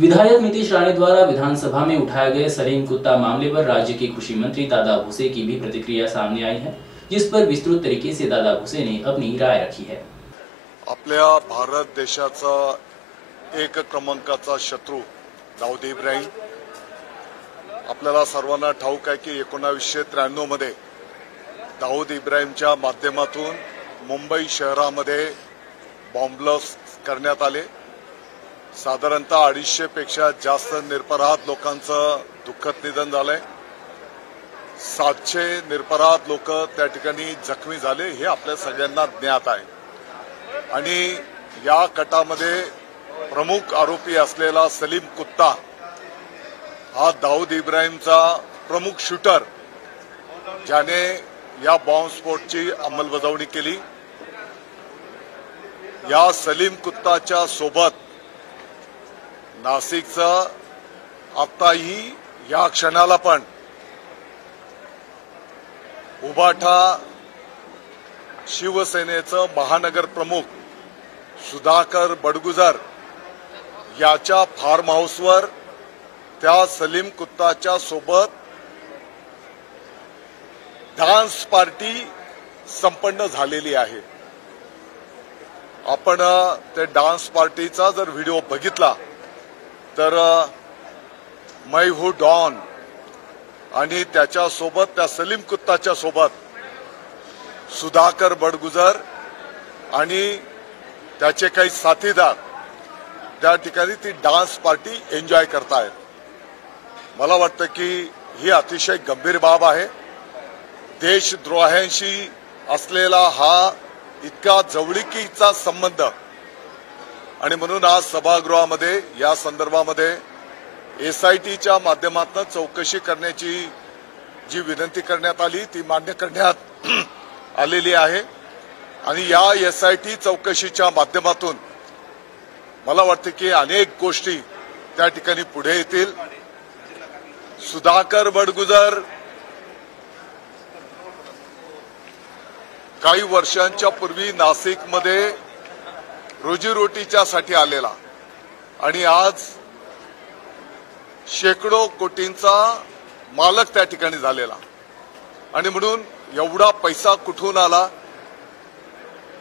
विधायक नीतीश राणे द्वारा विधानसभा में उठाए गए सलीम कुत्ता मामले पर राज्य के कृषि मंत्री दादा भुसे की भी प्रतिक्रिया सामने आई है, जिस पर विस्तृत तरीके से दादा भुसे ने अपनी राय रखी है। आपल्या भारत देशाचा एक क्रमांकाचा शत्रू दाऊद इब्राहिम, आपल्याला सर्वांना ठाऊक आहे की 1993 मध्ये दाऊद इब्राहिमच्या माध्यमातून मुंबई शहरामध्ये बॉम्ब ब्लास्ट करण्यात आले। साधारणतः 250 पेक्षा जास्त निरपराध लोकांचं दुःखद निधन झालंय। 700 निरपराध लोक त्या ठिकाणी जखमी झाले, हे आपल्या सगळ्यांना ज्ञात आहे। आणि या कटामध्ये प्रमुख आरोपी असलेला सलीम कुत्ता हा दाऊद इब्राहिमचा प्रमुख शूटर, ज्याने या बॉम्बस्फोटची अंमलबजावणी केली। या सलीम कुत्ताच्या सोबत नाशिकचा आताही या क्षणाला पण उबाठा शिवसेनेचं महानगर प्रमुख सुधाकर बडगुजर याच्या फार्म हाऊसवर त्या सलीम कुत्ताच्या सोबत डान्स पार्टी संपन्न झालेली आहे। आपण ते डान्स पार्टीचा जर व्हिडिओ बघितला तर मै हू डॉन आणि त्याच्या सोबत त्या सलीम कुत्ताच्या सोबत सुधाकर बडगुजर आणि त्याचे काही साथीदार त्या ठिकाणी ती डान्स पार्टी एन्जॉय करतायत। मला वाटतं की ही अतिशय गंभीर बाब आहे। देशद्रोहांशी असलेला हा इतका जवळीकीचा संबंध, आणि म्हणून आज सभागृहामध्ये या संदर्भामध्ये एसआयटीच्या माध्यमातून चौकशी करण्याची जी विनंती करण्यात आली ती मान्य करण्यात आलेली आहे। आणि या एसआयटी चौकशीच्या माध्यमातून मला वाटतं की अनेक गोष्टी त्या ठिकाणी पुढे येतील। सुधाकर बडगुजर काही वर्षांच्या पूर्वी नाशिकमध्ये रोजीरोटीच्यासाठी आलेला आणि आज शेकडो कोटींचा मालक त्या ठिकाणी झालेला, आणि म्हणून एवढा पैसा कुठून आला,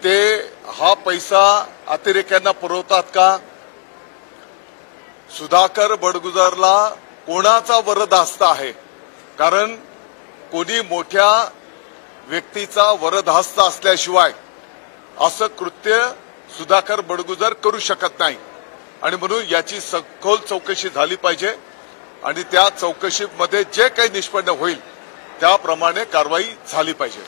ते हा पैसा अतिरेक्यांना पुरवतात का? सुधाकर बडगुजरला कोणाचा वरदहस्त आहे? कारण कोणी मोठ्या व्यक्तीचा वरदहस्त असल्याशिवाय असं कृत्य सुधाकर बडगुजर करू शकत नाही, आणि म्हणून याची सखोल चौकशी झाली पाहिजे आणि त्या चौकशीमध्ये जे काही निष्पन्न होईल त्याप्रमाणे कारवाई झाली पाहिजे।